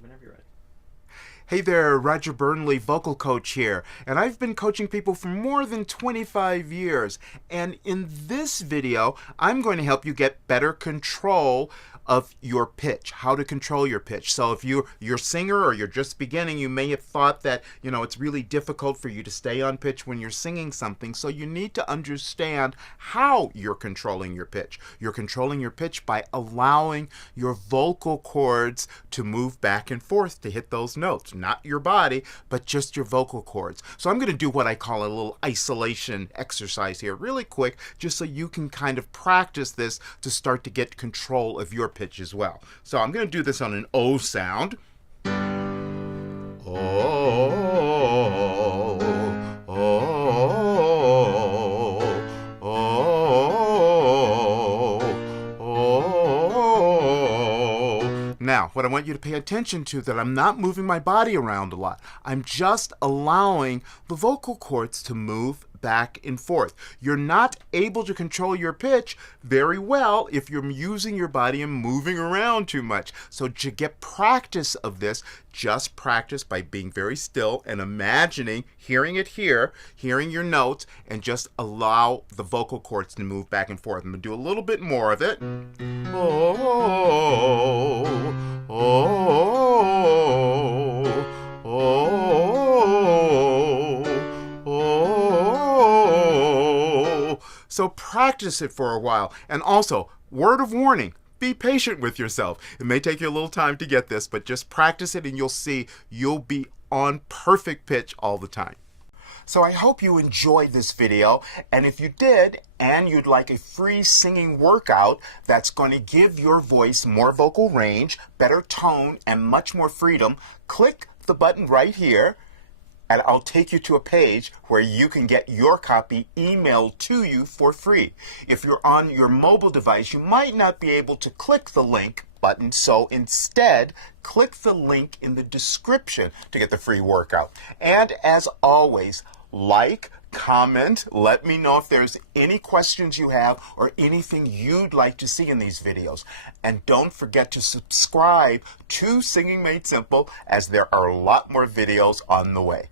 Whenever you're ready. Hey there, Roger Burnley, vocal coach here, and I've been coaching people for more than 25 years. And in this video, I'm going to help you get better control of your pitch, how to control your pitch. So if you're a singer or you're just beginning, you may have thought that, it's really difficult for you to stay on pitch when you're singing something. So you need to understand how you're controlling your pitch. You're controlling your pitch by allowing your vocal cords to move back and forth to hit those notes. Not your body, but just your vocal cords. So I'm going to do what I call a little isolation exercise here really quick, just so you can kind of practice this to start to get control of your pitch as well. So I'm going to do this on an O sound. Oh, oh, oh, oh. Now, what I want you to pay attention to that I'm not moving my body around a lot. I'm just allowing the vocal cords to move back and forth. You're not able to control your pitch very well if you're using your body and moving around too much. So to get practice of this, just practice by being very still and imagining, hearing it here, hearing your notes, and just allow the vocal cords to move back and forth. I'm going to do a little bit more of it. Oh, oh, oh, oh, oh. So practice it for a while. And also, word of warning, be patient with yourself. It may take you a little time to get this, but just practice it and you'll see you'll be on perfect pitch all the time. So I hope you enjoyed this video, and if you did, and you'd like a free singing workout that's going to give your voice more vocal range, better tone, and much more freedom, click the button right here, and I'll take you to a page where you can get your copy emailed to you for free. If you're on your mobile device, you might not be able to click the link button, so instead, click the link in the description to get the free workout. And as always, like, comment, let me know if there's any questions you have or anything you'd like to see in these videos. And don't forget to subscribe to Singing Made Simple, as there are a lot more videos on the way.